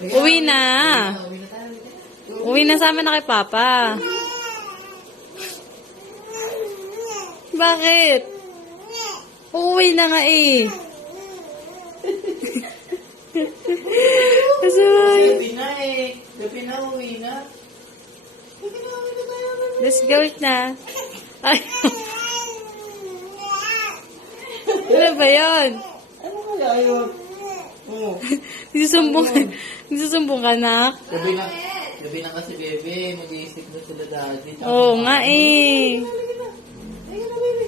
Uwi na. Uwi na sa amin na kay Papa. Bakit? Uwi na nga eh. Gabi na eh. Gabi na, uwi na. Let's go na. Ay. Ano ba yun? Ano kaya yun? Oo. Nisusumbong ka na? Gabi na kasi bebe. Mag-iisip na sila daddy. Oo nga eh. Ayun na bebe.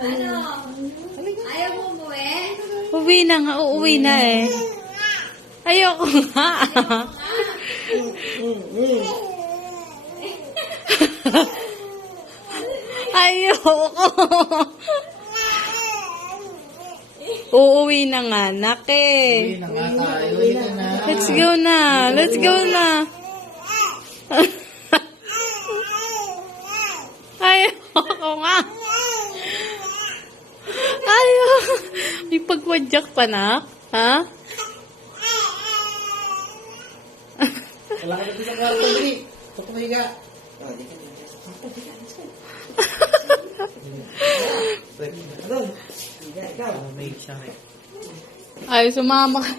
Ano? Ayaw mo umuwi? Uwi na nga. Uuwi na eh. Ayoko nga. Ayoko. Uuwi na nga, anak Uwi eh. na nga tayo. Uwi na na. Let's go na. Let's go na. Ayoko nga. Ayoko. May pagwadyak pa na. Ha? Wala ka na din ang gawin. Dali. Huwag kumahiga. Di ka. Ano? Higa, ikaw. May siya. Ay, sumama ka.